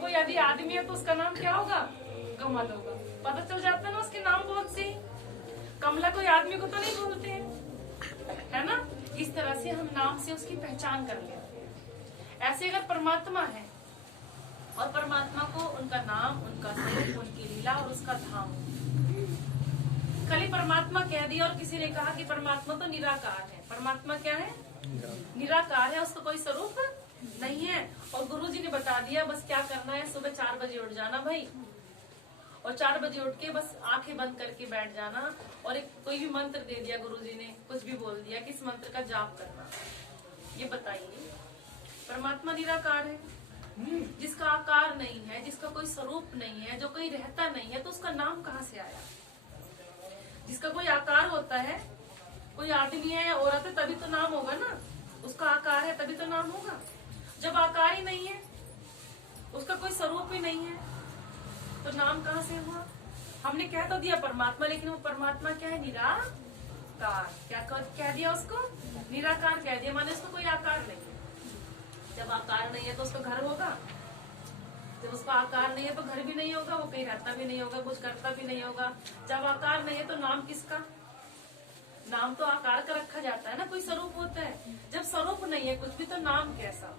कोई यदि आदमी है तो उसका नाम क्या होगा? कमल होगा। पता चल जाता है ना उसके नाम बहुत से। कमला कोई आदमी को तो नहीं बोलते हैं, है ना? इस तरह से हम नाम से उसकी पहचान कर लेते हैं। ऐसे अगर परमात्मा है और परमात्मा को उनका नाम, उनका स्वरूप, उनकी लीला और उसका धाम, खाली परमात्मा कह दिया और किसी ने कहा कि परमात्मा तो निराकार है। परमात्मा क्या है? निराकार है, उसका कोई स्वरूप नहीं है। और गुरुजी ने बता दिया बस क्या करना है, सुबह 4 बजे उठ जाना भाई, और 4 बजे उठ के बस आंखें बंद करके बैठ जाना, और एक कोई भी मंत्र दे दिया गुरुजी ने, कुछ भी बोल दिया कि इस मंत्र का जाप करना। ये बताइए, परमात्मा निराकार है, जिसका आकार नहीं है, जिसका कोई स्वरूप नहीं है, जो कोई रहता नहीं है, तो उसका नाम कहाँ से आया? जिसका कोई आकार होता है, कोई आदमी है या औरत है तभी तो नाम होगा ना, उसका आकार है तभी तो नाम होगा। जब आकार ही नहीं है, उसका कोई स्वरूप ही नहीं है, तो नाम कहाँ से हुआ? हमने कह तो दिया परमात्मा, लेकिन वो परमात्मा क्या है? निराकार। क्या कह दिया उसको? निराकार कह दिया, माने उसको कोई आकार नहीं है। जब आकार नहीं है तो उसका घर होगा, जब उसका आकार नहीं है तो घर भी नहीं होगा, वो कहीं रहता भी नहीं होगा, कुछ करता भी नहीं होगा। जब आकार नहीं है तो नाम किसका? नाम तो आकार का रखा जाता है ना, कोई स्वरूप होता है। जब स्वरूप नहीं है कुछ भी तो नाम कैसा?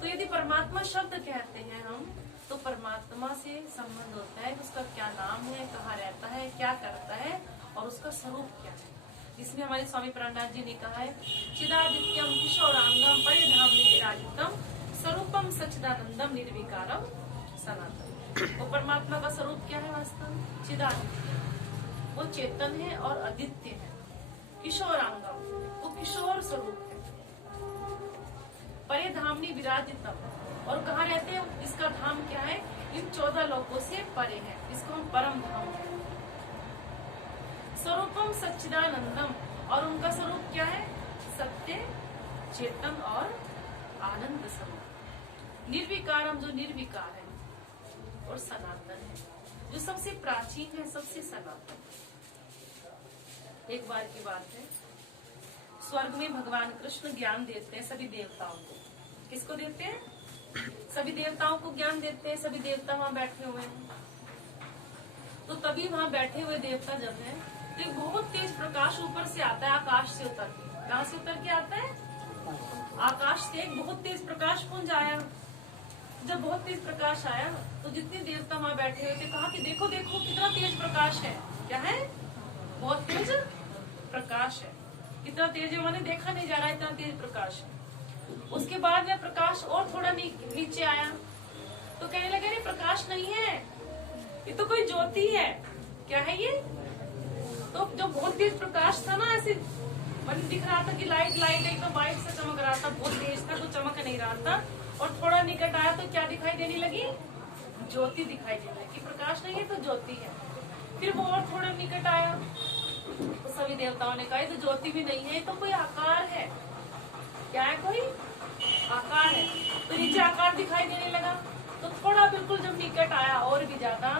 तो यदि परमात्मा शब्द कहते हैं हम, तो परमात्मा से संबंध होता है उसका क्या नाम है, कहाँ रहता है, क्या करता है और उसका स्वरूप क्या है। इसमें हमारे स्वामी प्राणनाथ जी ने कहा है, चिदादित्यम किशोरांगम परिधाम्नि विराजितम स्वरूपम सच्चिदानंदम निर्विकारम सनातन। वो परमात्मा का स्वरूप क्या है? वास्तव चिदादित्य, वो चेतन है और अदित्य है। किशोरांगम, वो किशोर स्वरूप है। परिधाम्नि विराजितम, और कहाँ रहते हैं? इसका धाम क्या है? इन 14 लोकों से परे है, इसको हम परम धाम कहते हैं। स्वरूपम सच्चिदानंदम, और उनका स्वरूप क्या है? सत्य, चेतन और आनंद स्वरूप। निर्विकारम, जो निर्विकार है, और सनातन है, जो सबसे प्राचीन है, सबसे सनातन। एक बार की बात है, स्वर्ग में भगवान कृष्ण ज्ञान देते हैं सभी देवताओं को। किसको देते हैं? सभी देवताओं को ज्ञान देते हैं। सभी देवता वहाँ बैठे हुए हैं। तो तभी वहाँ बैठे हुए देवता जब है, तो एक बहुत तेज प्रकाश ऊपर से आता है, आकाश से उतर के। कहाँ से उतर के आता है? आकाश से एक बहुत तेज प्रकाश पुंज आया। जब बहुत तेज प्रकाश आया तो जितने देवता वहाँ बैठे हुए थे कहा कि देखो देखो कितना तेज प्रकाश है। क्या है? बहुत तेज प्रकाश है। कितना तेज है मैंने देखा नहीं जा रहा, इतना तेज प्रकाश है। उसके बाद में प्रकाश और थोड़ा नीचे आया तो कहने लगे नहीं प्रकाश नहीं है, ये तो कोई ज्योति है। क्या है ये? तो जो बहुत तेज प्रकाश था ना, ऐसे मन दिख रहा था कि लाइट लाइट एकदम वाइट से चमक रहा था, बहुत तेज था, कुछ चमक नहीं रहा था। और थोड़ा निकट आया तो क्या दिखाई देने लगी? ज्योति दिखाई देने लगी। प्रकाश नहीं है तो ज्योति है। फिर वो और थोड़ा निकट आया तो सभी देवताओं ने कहा तो ज्योति भी नहीं है, तो कोई आकार है। क्या है? कोई आकार है। तो नीचे आकार दिखाई देने लगा। तो थोड़ा बिल्कुल जब निकट आया और भी ज्यादा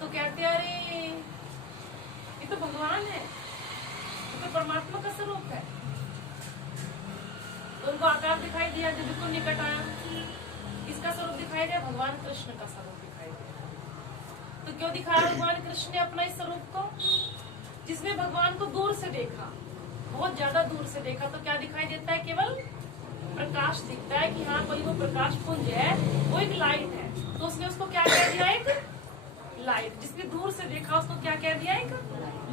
तो कहते अरे ये तो भगवान है, ये तो परमात्मा का स्वरूप है। तो उनको आकार दिखाई दिया जब बिल्कुल निकट आया। किसका स्वरूप दिखाई दिया? भगवान कृष्ण का स्वरूप दिखाई दिया। तो क्यों दिखाया भगवान कृष्ण ने अपना इस स्वरूप को? जिसमें भगवान को दूर से देखा, बहुत ज्यादा दूर से देखा, तो क्या दिखाई देता है? केवल प्रकाश दिखता है कि हाँ कोई वो प्रकाश पुंज है, वो एक लाइट है। तो उसने उसको क्या कह दिया? एक लाइट। जिसने दूर से देखा उसको क्या कह दिया? एक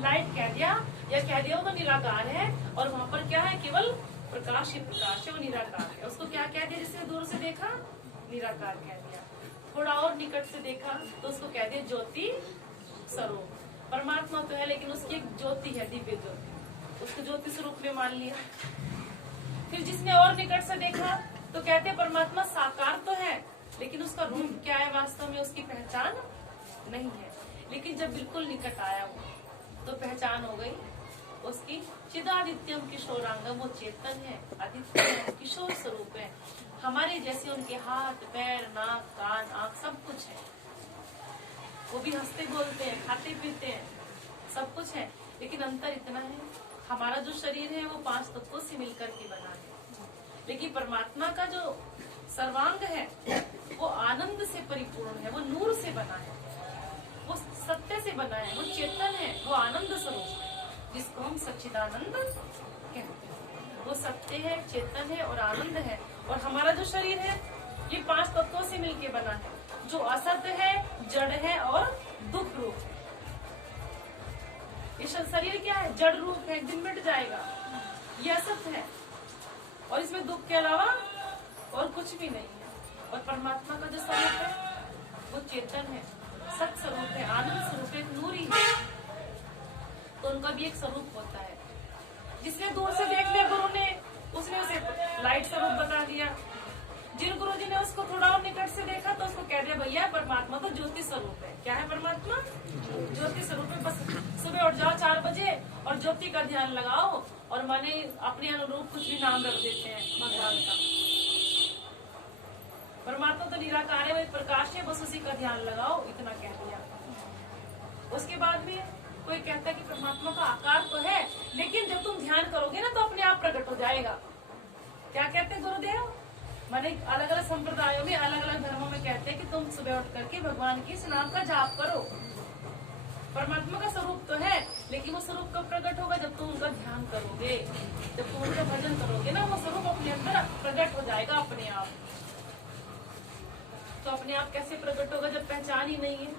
लाइट कह दिया, या कह दिया वो तो निराकार है। और वहाँ पर क्या है? केवल प्रकाश ही प्रकाश है, वो निराकार है। उसको क्या कह दिया? जिसने दूर से देखा निराकार कह दिया। थोड़ा और निकट से देखा तो उसको कह दिया ज्योति स्वरूप। परमात्मा तो है लेकिन उसकी एक ज्योति है, दिव्य ज्योति, उसको ज्योति स्वरूप में मान लिया। फिर जिसने और निकट से देखा तो कहते हैं परमात्मा साकार तो है लेकिन उसका रूप क्या है वास्तव में उसकी पहचान नहीं है। लेकिन जब बिल्कुल निकट आया वो तो पहचान हो गई उसकी। चिदादित्यम किशोरांगम, वो चेतन है, आदित्य है, किशोर स्वरूप है। हमारे जैसे उनके हाथ पैर नाक कान आंख सब कुछ है। वो भी हंसते बोलते हैं, खाते पीते हैं, सब कुछ है। लेकिन अंतर इतना है, हमारा जो शरीर है वो 5 तत्वों से मिलकर के बना है, लेकिन परमात्मा का जो सर्वांग है वो वो आनंद से परिपूर्ण है, वो नूर से बना है, वो सत्य से बना है, वो चेतन है, वो आनंद स्वरूप है, जिसको हम सच्चिदानंद कहते हैं। वो सत्य है, चेतन है और आनंद है। और हमारा जो शरीर है ये 5 तत्वों से मिलके बना है, जो असत्य है, जड़ है और दुख रूप है। ये शरीर क्या है? जड़ रूप है, एक दिन मिट जाएगा, ये असत्य है और इसमें दुख के अलावा और कुछ भी नहीं है। और परमात्मा का जो स्वरूप है वो चेतन है, सत स्वरूप है, आनंद स्वरूप है, नूरी है। तो उनका भी एक स्वरूप होता है। जिसने दूर से देख लिया गुरु ने, उसने उसे लाइट स्वरूप बता दिया। जिन गुरु जी ने उसको थोड़ा और निकट से देखा तो उसको कह दिया भैया परमात्मा तो ज्योति स्वरूप है। क्या है परमात्मा? ज्योति स्वरूप है। बस सुबह उठ जाओ 4 बजे और ज्योति का ध्यान लगाओ और माने अपने अनुरूप कुछ भी नाम रख देते हैं भगवान का। परमात्मा तो निराकार है, वही प्रकाश है, बस उसी का ध्यान लगाओ, इतना कह दिया। उसके बाद में कोई कहता है कि परमात्मा का आकार तो है, लेकिन जब तुम ध्यान करोगे ना तो अपने आप प्रकट हो जाएगा। क्या कहते हैं गुरुदेव? माने अलग अलग संप्रदायों में, अलग अलग धर्मों में कहते हैं कि तुम सुबह उठ करके भगवान के इस नाम का जाप करो। परमात्मा का स्वरूप तो है, लेकिन वो स्वरूप कब प्रकट होगा? जब तुम उनका ध्यान करोगे, जब तुम उनका भजन करोगे ना, वो स्वरूप अपने अंदर प्रकट हो जाएगा अपने आप। तो अपने आप कैसे प्रकट होगा? जब पहचान ही नहीं है।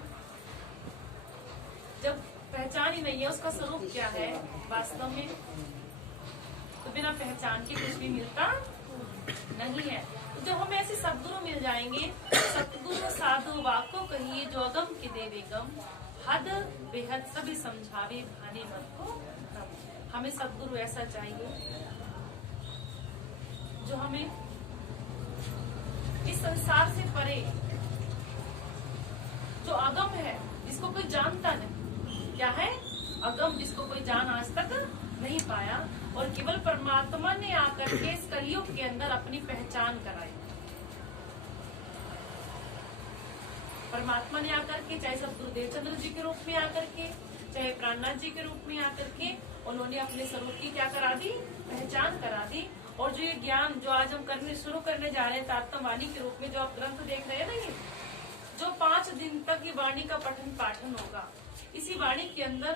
जब पहचान ही नहीं है उसका स्वरूप क्या है वास्तव में, तो बिना पहचान के कुछ भी मिलता नहीं है। तो जब हमें ऐसे सदगुरु मिल जाएंगे, सतगुरु साधु वाको कहिए जो अगम के देवे गम, हद बेहद सभी समझावे भाने मत को गम। हमें सदगुरु ऐसा चाहिए जो हमें इस संसार से परे, जो अगम है, जिसको कोई जानता नहीं। क्या है? अगम, जिसको कोई जान आज तक नहीं पाया, और केवल परमात्मा ने आकर के इस कलयुग के अंदर अपनी पहचान कराई। परमात्मा ने आकर के, चाहे सब गुरुदेव चंद्र जी के रूप में आकर के, चाहे प्राणनाथ जी के रूप में आकर के, उन्होंने अपने स्वरूप की क्या करा दी? पहचान करा दी। और जो ये ज्ञान जो आज हम शुरू करने जा रहे हैं तारतम्यवाणी के रूप में, जो आप ग्रंथ देख रहे हैं ना, ये जो 5 दिन तक ये वाणी का पठन पाठन होगा, इसी वाणी के अंदर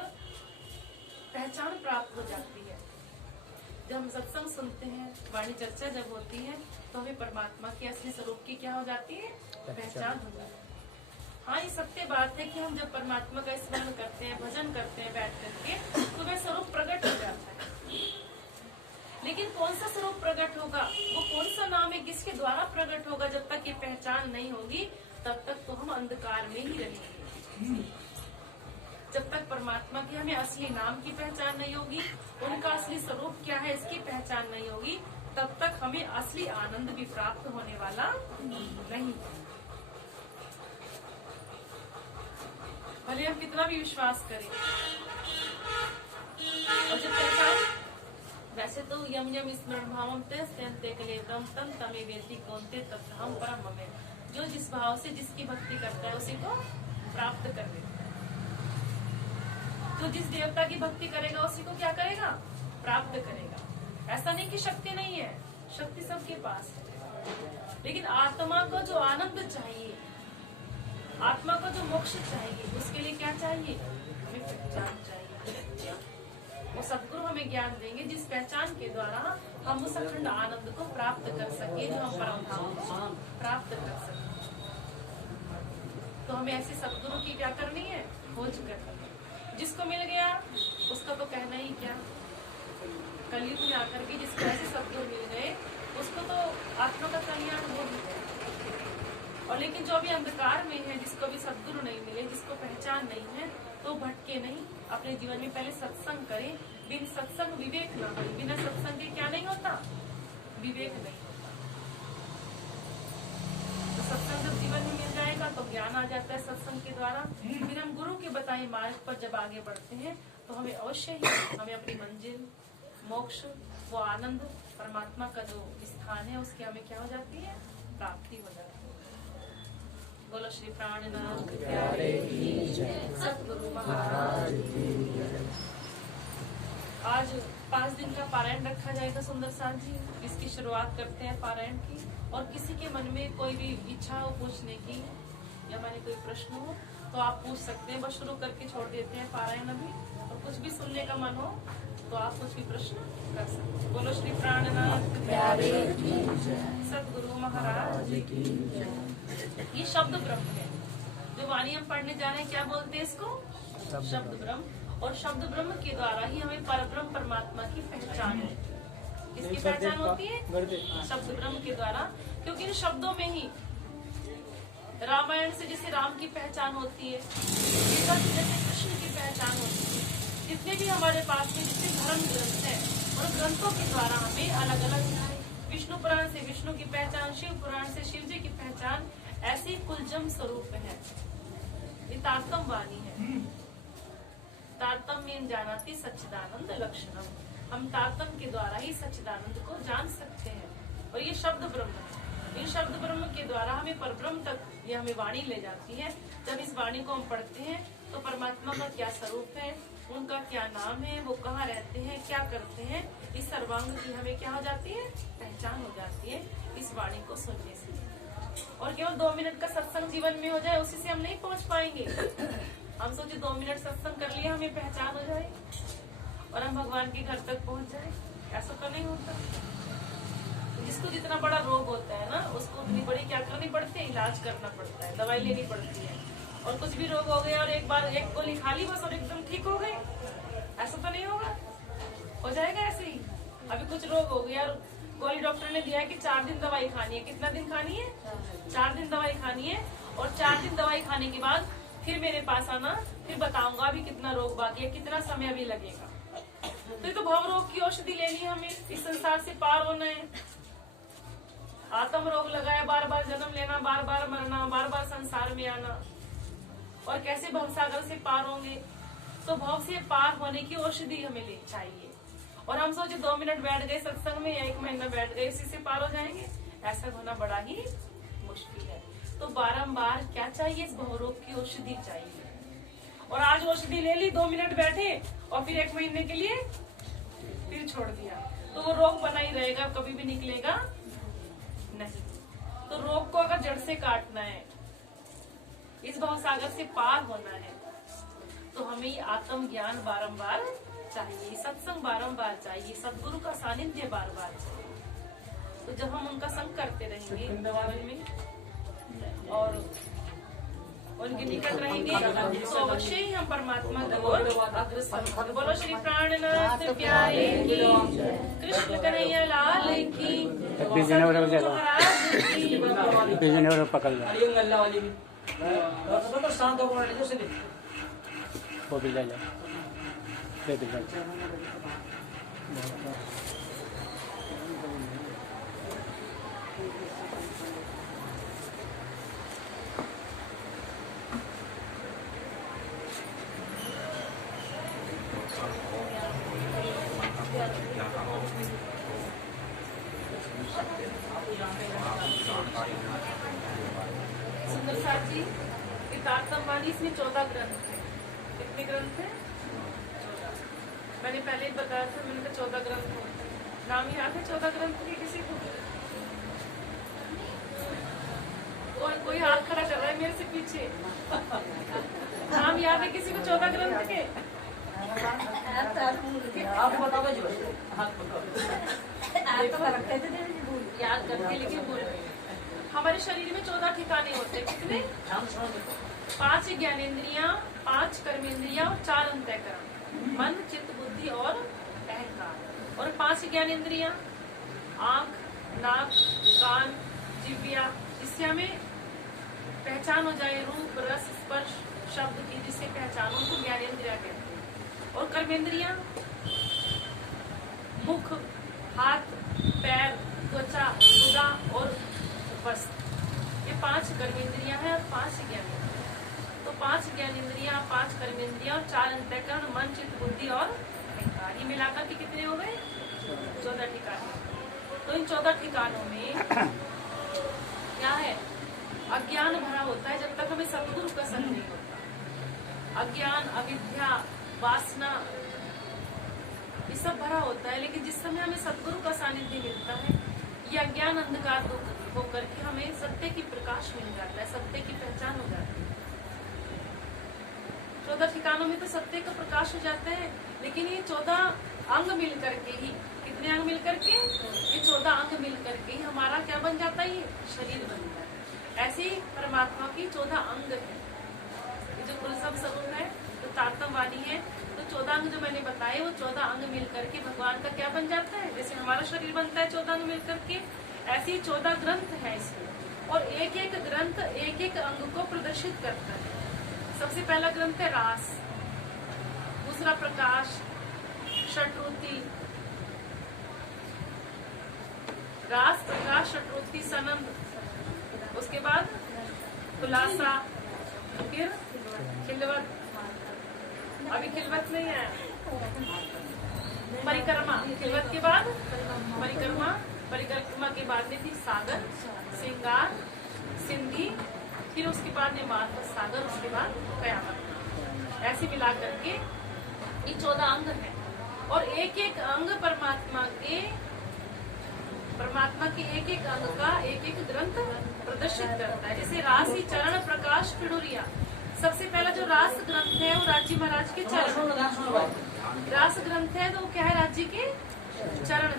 पहचान प्राप्त हो जाती है। जब हम सत्संग सुनते हैं, वाणी चर्चा जब होती है, तो हमें परमात्मा के असली स्वरूप की क्या हो जाती है? पहचान हो जाती है। हाँ, ये सत्य बात है कि हम जब परमात्मा का स्मरण करते हैं, भजन करते हैं बैठ करके, तो वह स्वरूप प्रकट हो जाता है। लेकिन कौन सा स्वरूप प्रकट होगा, वो कौन सा नाम है, किसके द्वारा प्रकट होगा, जब तक ये पहचान नहीं होगी तब तक तो हम अंधकार में ही रहेंगे। जब तक परमात्मा की हमें असली नाम की पहचान नहीं होगी, उनका असली स्वरूप क्या है इसकी पहचान नहीं होगी, तब तक हमें असली आनंद भी प्राप्त होने वाला नहीं। भले हम कितना भी विश्वास करें। और जब पहचान, वैसे तो यम यम स्मरण भावम ते कलेतम तम तमे वेति कौनते तब हम परम हमें, जो जिस भाव से जिसकी भक्ति करता है उसी को प्राप्त कर लेता है। जो जिस देवता की भक्ति करेगा उसी को क्या करेगा? प्राप्त करेगा। ऐसा नहीं कि शक्ति नहीं है, शक्ति सबके पास है, लेकिन आत्मा को जो आनंद चाहिए, आत्मा को जो मोक्ष चाहिए, उसके लिए क्या चाहिए? हमें पहचान चाहिए। वो सदगुरु हमें ज्ञान देंगे जिस पहचान के द्वारा हम उस अखंड आनंद को प्राप्त कर सके, जो हम परम धाम को प्राप्त कर सके। तो हमें ऐसे सदगुरु की क्या करनी है? खोज करनी है। जिसको मिल गया उसका तो कहना ही क्या, कलयुग में आकर के जिसको ऐसे सदगुरु मिल गए उसको तो आत्मा का कल्याण हो गया। और लेकिन जो अभी अंधकार में है, जिसको भी सदगुरु नहीं मिले, जिसको पहचान नहीं है, तो भटके नहीं, अपने जीवन में पहले सत्संग करें। बिन सत्संग विवेक न हो, बिना सत्संग के क्या नहीं होता? विवेक नहीं होता। तो सत्संग जब जीवन में मिल जाएगा तो ज्ञान आ जाता है सत्संग के द्वारा। फिर हम गुरु के बताए मार्ग पर जब आगे बढ़ते हैं तो हमें अवश्य ही हमें अपनी मंजिल, मोक्ष, वो आनंद, परमात्मा का जो स्थान है उसकी हमें क्या हो जाती है? प्राप्ति हो जाती है। बोलो श्री प्राणनाथ प्यारे की जय, सतगुरु महाराज की जय। आज 5 दिन का पारायण रखा जाएगा सुंदर साथ जी। इसकी शुरुआत करते हैं पारायण की। और किसी के मन में कोई भी इच्छा हो पूछने की या माने कोई प्रश्न हो तो आप पूछ सकते हैं। बस शुरू करके छोड़ देते हैं पारायण अभी। और कुछ भी सुनने का मन हो तो आप कुछ भी प्रश्न कर सकते हैं। बोलो श्री प्राणनाथ प्यारे सतगुरु महाराज की। ये शब्द ब्रह्म है जो वाणी हम पढ़ने जा रहे हैं। क्या बोलते हैं इसको? शब्द ब्रह्म। और शब्द ब्रह्म के द्वारा ही हमें परब्रह्म परमात्मा की पहचान होती है। किसकी पहचान होती है? शब्द ब्रह्म के द्वारा। क्योंकि इन शब्दों में ही रामायण से जैसे राम की पहचान होती है, गीता से जैसे कृष्ण की पहचान होती है, जितने भी हमारे पास में जितने धर्म ग्रंथ हैं उन ग्रंथों के द्वारा हमें अलग अलग विष्णु पुराण से विष्णु की पहचान, शिव पुराण से शिव जी की पहचान, ऐसे कुलजम स्वरूप है। ये तारतम वाणी है। तारतम्य जानाति सच्चिदानंद लक्षणम। हम तारतम के द्वारा ही सच्चिदानंद को जान सकते हैं। और ये शब्द ब्रह्म है। इन शब्द ब्रह्म के द्वारा हमें परब्रह्म तक ये हमें वाणी ले जाती है। जब इस वाणी को हम पढ़ते हैं तो परमात्मा का क्या स्वरूप है, उनका क्या नाम है, वो कहाँ रहते हैं, क्या करते हैं, इस सर्वांग की हमें क्या हो जाती है? पहचान हो जाती है इस वाणी को सुनने से। और केवल 2 मिनट का सत्संग जीवन में हो जाए उसी से हम नहीं पहुंच पाएंगे। हम सोचे 2 मिनट सत्संग कर लिया हमें पहचान हो जाए और हम भगवान के घर तक पहुंच जाए, ऐसा तो नहीं होता। जिसको जितना बड़ा रोग होता है ना उसको उतनी बड़ी क्या करनी पड़ती है? इलाज करना पड़ता है, दवाई लेनी पड़ती है। और कुछ भी रोग हो गया और एक बार एक गोली खा ली बस और एकदम ठीक हो गए, ऐसा तो नहीं होगा। हो जाएगा ऐसे ही। अभी कुछ रोग हो गया और गोली डॉक्टर ने दिया कि 4 दिन दवाई खानी है। कितना दिन खानी है? 4 दिन दवाई खानी है। और 4 दिन दवाई खाने के बाद फिर मेरे पास आना, फिर बताऊंगा अभी कितना रोग बाकी है, कितना समय अभी लगेगा। तो ये तो भव रोग की औषधि लेनी है हमें, इस संसार से पार होना है। आत्म रोग लगाया, बार बार जन्म लेना, बार बार मरना, बार बार संसार में आना। और कैसे भवसागर से पार होंगे? तो भव से पार होने की औषधि हमें ले चाहिए। और हम सोचे 2 मिनट बैठ गए सत्संग में या 1 महीना बैठ गए इसी से पार हो जाएंगे, ऐसा होना बड़ा ही मुश्किल है। तो बारंबार क्या चाहिए? इस भवरोग की औषधि चाहिए। और आज औषधि ले ली, 2 मिनट बैठे और फिर 1 महीने के लिए फिर छोड़ दिया, तो वो रोग बना ही रहेगा, कभी भी निकलेगा नहीं। तो रोग को अगर जड़ से काटना है, इस भवसागर से पार होना है, तो हमें ये आत्म ज्ञान बारंबार चाहिए, सत्संग बारंबार चाहिए, सद्गुरु का सानिध्य बार बार चाहिए। तो जब हम उनका संग करते रहेंगे जीवन में और उनके निकट रहेंगे तो अवश्य ही हम परमात्मा की ओर अग्रसर होंगे। बोलो श्री प्राणनाथ प्यारे की, कृष्ण कन्हैया लाल की, महाराज की। पकड़ वो भी ले जाओ। सुंदर साथ जी, तारतम्य इसमें 14 ग्रंथ है। कितने ग्रंथ है? 14। मैंने पहले ही बताया था, मैंने कहा 14 ग्रंथ होते हैं। नाम याद है 14 ग्रंथ के किसी को? कोई हाथ खड़ा कर रहा है मेरे से पीछे। नाम याद है किसी को 14 ग्रंथ के? आप बताओ जो याद करके लेकिन बोल रहे हैं। हमारे शरीर में 14 ठिकाने होते हैं। कितने? 5 ज्ञानेंद्रियां, 5 कर्मेंद्रियां और 4 अंतःकरण, मन, चित्त, बुद्धि और अहंकार। और 5 ज्ञानेंद्रियां आंख, नाक, कान, जिह्वा, इससे हमें पहचान हो जाए रूप, रस, स्पर्श, शब्द की, जिससे पहचान हो तो ज्ञानेंद्रिया कहते हैं। और कर्मेंद्रियां मुख, हाथ, पैर, त्वचा, गुदा और वस्त्र, ये 5 कर्मेंद्रियां हैं और 5 ज्ञानेंद्रियां। तो 5 ज्ञानेंद्रियां, 5 कर्मेंद्रियां और 4 अंतःकरण, मन, चित्त, बुद्धि और अहंकार, ये मिलाकर के कितने हो गए? 14 ठिकाने। तो इन 14 ठिकानों में क्या है? अज्ञान भरा होता है जब तक हमें सतगुरु का संग नहीं होता। अज्ञान, अविद्या, वासना, ये सब भरा होता है, लेकिन जिस समय हमें सदगुरु का सानिध्य मिलता है, ये अज्ञान अंधकार होकर के हमें सत्य की प्रकाश मिल जाता है, सत्य की पहचान हो जाती है। 14 ठिकानों में तो सत्य का प्रकाश हो जाता है, लेकिन ये 14 अंग मिल करके ही, कितने अंग मिल करके, ये 14 अंग मिल करके ही हमारा क्या बन जाता है, ये शरीर बन जाता है। ऐसे ही परमात्मा की 14 अंग है। ये जो पुरुषम स्वरूप है, तो तारतम वाणी है, तो 14 अंग जो मैंने बताए, वो 14 अंग मिल करके भगवान का क्या बन जाता है। जैसे हमारा शरीर बनता है 14 अंग मिल करके, ऐसे ही 14 ग्रंथ है इसमें, और एक एक ग्रंथ एक एक अंग को प्रदर्शित करता है। सबसे पहला ग्रंथ है रास, दूसरा प्रकाश, षट्रुति, रास, प्रकाश, षट्रुति, सनंद, उसके बाद खुलासा, फिर खिलवत, अभी खिलवत नहीं है, परिक्रमा, खिलवत के बाद परिक्रमा, परिक्रमा के बाद में थी सागर, श्रृंगार, सिंधी, फिर उसके बाद में मार्ग सागर, उसके बाद कयामत। ऐसे मिला करके ये 14 अंग है, और एक एक अंग परमात्मा के एक एक अंग का एक एक ग्रंथ प्रदर्शित करता है। जैसे राशि, चरण, प्रकाश, पिडुरिया। सबसे पहला जो रास ग्रंथ है वो राज जी महाराज के चरण, रास ग्रंथ है तो वो क्या है, राज जी के चरण।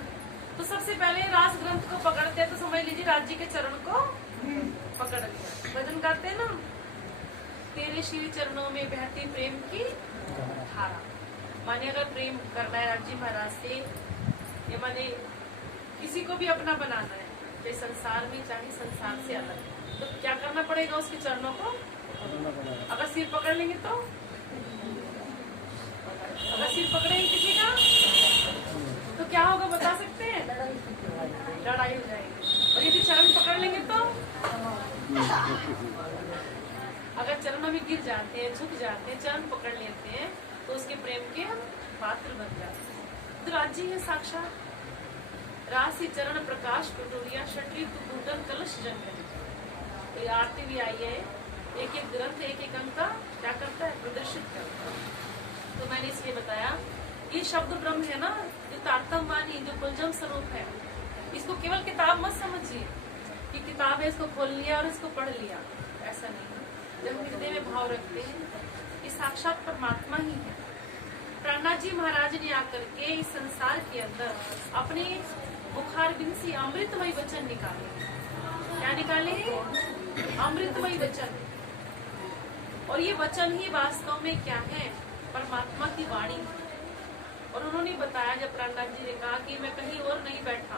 तो सबसे पहले रास ग्रंथ को पकड़ते हैं, तो समझ लीजिए राज जी के चरण को पकड़ लिया। भजन करते हैं ना, तेरे श्री चरणों में बहती प्रेम की धारा। माने अगर प्रेम करना है राज जी महाराज से, ये माने किसी को भी अपना बनाना है, चाहे संसार में चाहे संसार से अलग, तो क्या करना पड़ेगा, उसके चरणों को। अगर सिर पकड़ लेंगे तो, अगर सिर पकड़ेंगे किसी का तो क्या होगा बता सकते हैं, लड़ाई हो जाएगी। और यदि चरण पकड़ लेंगे तो, अगर चरणों में गिर जाते हैं, झुक जाते हैं, चरण पकड़ लेते हैं, तो उसके प्रेम के हम पात्र बन जाते हैं। तो राज जी है साक्षात, राशि, चरण, प्रकाश, पिडुरिया, षट्री, पूतन, कलश, जंगल। तो आरती भी आई है, एक एक ग्रंथ एक एक अंग का क्या करता है, प्रदर्शित करता है। तो मैंने इसलिए बताया ये शब्द ब्रह्म है ना, जो तारतम वाणी, जो कुलजम स्वरूप है, इसको केवल किताब मत समझिए कि किताब है, इसको खोल लिया और इसको पढ़ लिया, ऐसा नहीं। जब हृदय में भाव रखते हैं, ये साक्षात परमात्मा ही है। प्राणनाथ जी महाराज ने आकर के इस संसार के अंदर अपने बुखार बिन से अमृतमय वचन निकाले। क्या निकाले, अमृतमय वचन। और ये वचन ही वास्तव में क्या है, परमात्मा की वाणी। और उन्होंने बताया, जब प्राणनाथ जी ने कहा कि मैं कहीं और नहीं बैठा,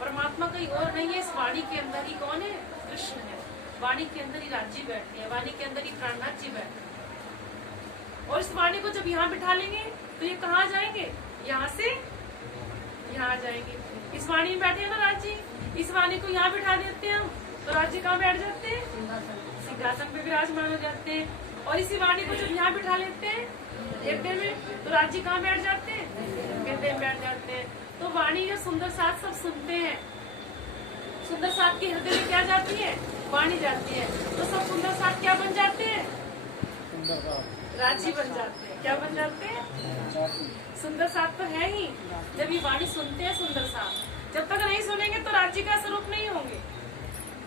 परमात्मा कहीं और नहीं है, इस वाणी के अंदर ही कौन है, कृष्ण है। वाणी के अंदर ही राज जी बैठे हैं, वाणी के अंदर ही प्राणनाथ जी बैठे हैं। और इस वाणी को जब यहाँ बिठा लेंगे तो ये कहाँ जाएंगे, यहाँ से यहाँ जाएंगे। इस वाणी में बैठे हैं ना राज जी, इस वाणी को यहाँ बिठा देते हैं हम, तो राज जी कहाँ बैठ जाते हैं, सिंहासन पे विराजमान हो जाते हैं। और इसी वाणी को जब यहाँ बिठा लेते हैं हृदय में, तो राज जी कहाँ बैठ जाते हैं, हृदय में बैठ जाते हैं। तो वाणी जो सुंदर साथ सब सुनते हैं, सुंदर साथ के हृदय में क्या जाती है, वाणी जाती है, तो सब सुंदर साथ क्या बन जाते हैं, राज जी बन जाते हैं। क्या बन जाते हैं, सुंदर साथ तो है ही। जब ये वाणी सुनते हैं सुंदर साथ, जब तक नहीं सुनेंगे तो राज जी का स्वरूप नहीं होंगे।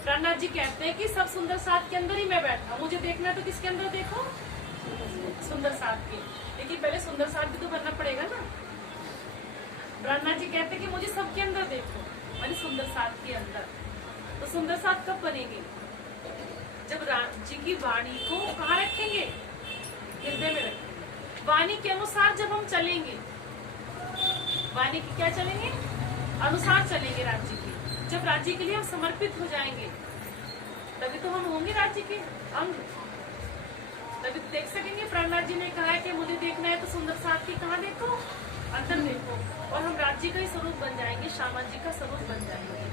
प्राणनाथ जी कहते हैं कि सब सुंदर साथ के अंदर ही मैं बैठा, मुझे देखना है तो किसके अंदर देखो, सुंदर साथ के। लेकिन पहले सुंदर साथ भी तो बनना पड़ेगा ना। प्राणनाथ जी कहते हैं कि मुझे सबके अंदर देखो, माने सुंदर साथ के अंदर। तो सुंदर साथ कब बनेंगे, जब राज जी की वाणी को कहाँ रखेंगे, हृदय में रखेंगे। वाणी के अनुसार जब हम चलेंगे, वाणी की क्या चलेंगे, अनुसार चलेंगे राज जी के। जब राज जी के लिए हम समर्पित हो जाएंगे, तभी तो हम होंगे राज जी के अंग, तभी तो देख सकेंगे। प्राणनाथ जी ने कहा है कि मुझे देखना है तो सुंदर साथ की कहाँ देखो, अंदर देखो, और हम राज जी का ही स्वरूप बन जाएंगे, श्यामा जी का स्वरूप बन जाएंगे।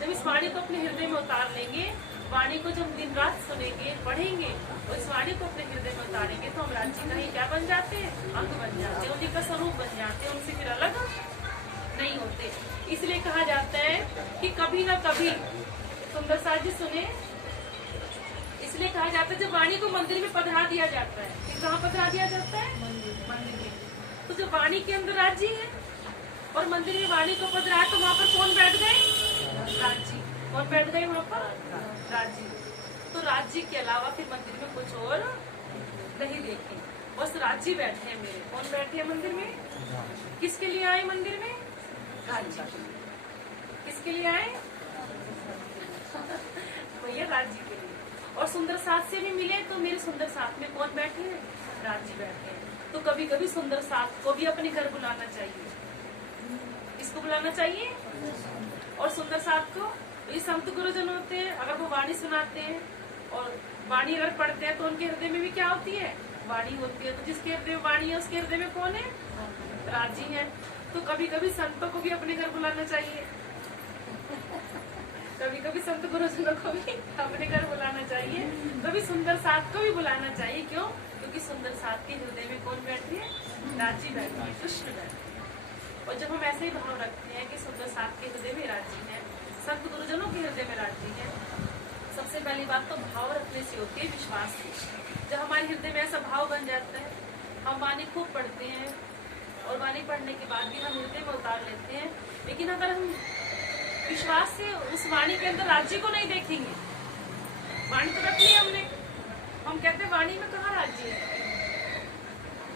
जब इस वाणी को अपने हृदय में उतार लेंगे, वाणी को जब दिन रात सुनेंगे, पढ़ेंगे, और इस वाणी को अपने हृदय में उतारेंगे, तो हम राज जी का ही क्या बन जाते हैं, अंग बन जाते हैं, उन्हीं का स्वरूप बन जाते हैं, उनसे फिर अलग नहीं होते। इसलिए कहा जाता है कि कभी ना कभी सुंदर साथ जी सुने, इसलिए कहा जाता है जब वाणी को मंदिर में पधरा दिया जाता है, कि कहाँ पधरा दिया जाता है, मंदिर में। तो जो वाणी के अंदर राज्य है और मंदिर में वाणी को पद रहा है, तो वहाँ पर कौन बैठ गए? राज्य। कौन बैठ गए वहाँ पर? राज्य। तो राज्य के अलावा फिर मंदिर में कुछ और नहीं देखे, बस राज्य बैठे हैं मेरे। कौन बैठे हैं मंदिर में? किसके लिए आए मंदिर में? राज्य। किसके लिए आए? भैया राज्य के लिए। और सुंदर साथ से भी मिले तो मेरे सुंदर साथ में कौन बैठे हैं? राज्य बैठे हैं। तो कभी कभी सुंदर साथ को भी अपने घर बुलाना चाहिए। किसको बुलाना चाहिए? और सुंदर साथ को ये संत गुरुजन होते हैं, अगर वो वाणी सुनाते हैं और वाणी अगर पढ़ते हैं तो उनके हृदय में भी क्या होती है? वाणी होती है। तो जिसके हृदय में वाणी है उसके हृदय में कौन है? राज्य है। तो कभी कभी संतों को भी अपने घर बुलाना चाहिए, कभी कभी संत गुरुजनों को भी अपने घर बुलाना चाहिए, कभी सुंदर साथ को भी बुलाना चाहिए। क्यों? क्योंकि सुंदर साथ के हृदय में कौन बैठे हैं? राज्य बैठे हैं, कृष्ण बैठे हैं। और जब हम ऐसे ही भाव रखते हैं कि सुंदर साथ के हृदय में राज्य है, संत गुरुजनों के हृदय में राज्य है, सबसे पहली बात तो भाव रखने से होती है, विश्वास से। जब हमारे हृदय में ऐसा भाव बन जाता है, हम वाणी खूब पढ़ते हैं और वाणी पढ़ने के बाद भी हम हृदय में उतार लेते हैं, लेकिन अगर हम विश्वास से उस वाणी के अंदर राज्य को नहीं देखेंगे, वाणी तो रख ली हमने, हम कहते हैं वाणी में कहाँ राज्य है।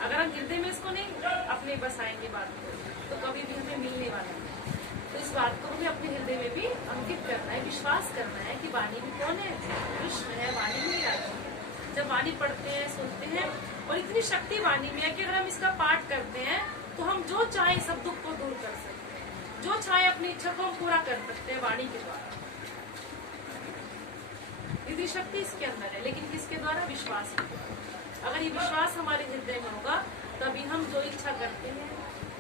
अगर हम हृदय में इसको नहीं अपने बसाएंगे बात को, तो कभी भी हमें मिलने वाला नहीं। तो इस बात को हमें अपने हृदय में भी अंकित करना है, विश्वास करना है कि वाणी में कौन है? कृष्ण है, वाणी में राज्य है। जब वाणी पढ़ते हैं, सुनते हैं, और इतनी शक्ति वाणी में है कि अगर हम इसका पाठ करते हैं तो हम जो चाहे सब दुख को दूर कर सकते हैं, जो चाहे अपनी इच्छा को हम पूरा कर सकते हैं वाणी के द्वारा। इतनी शक्ति इसके अंदर है, लेकिन किसके द्वारा? विश्वास के द्वारा। अगर ये विश्वास हमारे हृदय में होगा तभी हम जो इच्छा करते हैं,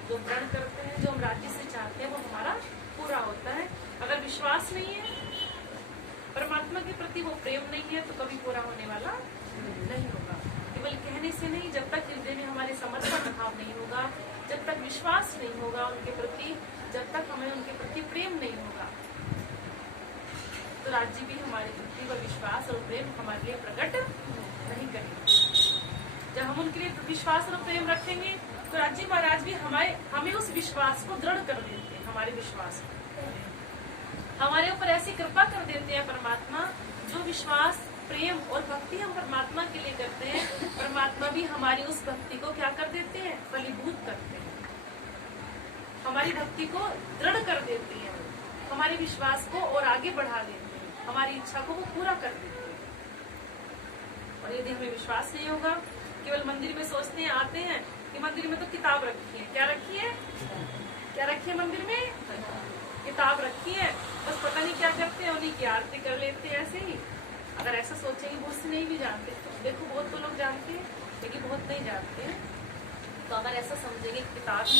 जो प्रण करते हैं, जो हम राज्य से चाहते हैं, वो हमारा पूरा होता है। अगर विश्वास नहीं है, परमात्मा के प्रति वो प्रेम नहीं है, तो कभी पूरा होने वाला नहीं होगा। केवल कहने से नहीं, जब तक हृदय में हमारे समर्पण भाव नहीं होगा, जब तक विश्वास नहीं होगा उनके प्रति, जब तक हमें उनके प्रति प्रेम नहीं होगा, तो राज्य भी हमारे प्रति वह विश्वास और प्रेम हमारे लिए प्रकट नहीं करेंगे। जब हम उनके लिए विश्वास और प्रेम रखेंगे तो राज्य महाराज भी हमें उस विश्वास को दृढ़ कर देते हैं। हमारे विश्वास को हमारे ऊपर ऐसी कृपा कर देते हैं परमात्मा, जो विश्वास, प्रेम और भक्ति हम परमात्मा के लिए करते हैं, परमात्मा भी हमारी उस भक्ति को क्या कर देते हैं? फलीभूत करते हैं, हमारी भक्ति को दृढ़ कर देते हैं, हमारे विश्वास को और आगे बढ़ा देते हैं, हमारी इच्छा को वो पूरा कर देते हैं। और यदि हमें विश्वास नहीं होगा, केवल मंदिर में सोचते हैं, आते हैं कि मंदिर में तो किताब रखी है, क्या रखी है? क्या रखी है मंदिर में? किताब रखी है, बस पता नहीं क्या करते हैं, उन्हीं की आरती कर लेते हैं ऐसे ही। अगर ऐसा सोचेंगे, बहुत से नहीं भी जानते, तो देखो बहुत तो लोग जानते हैं लेकिन बहुत नहीं जानते हैं। तो अगर ऐसा समझेंगे किताब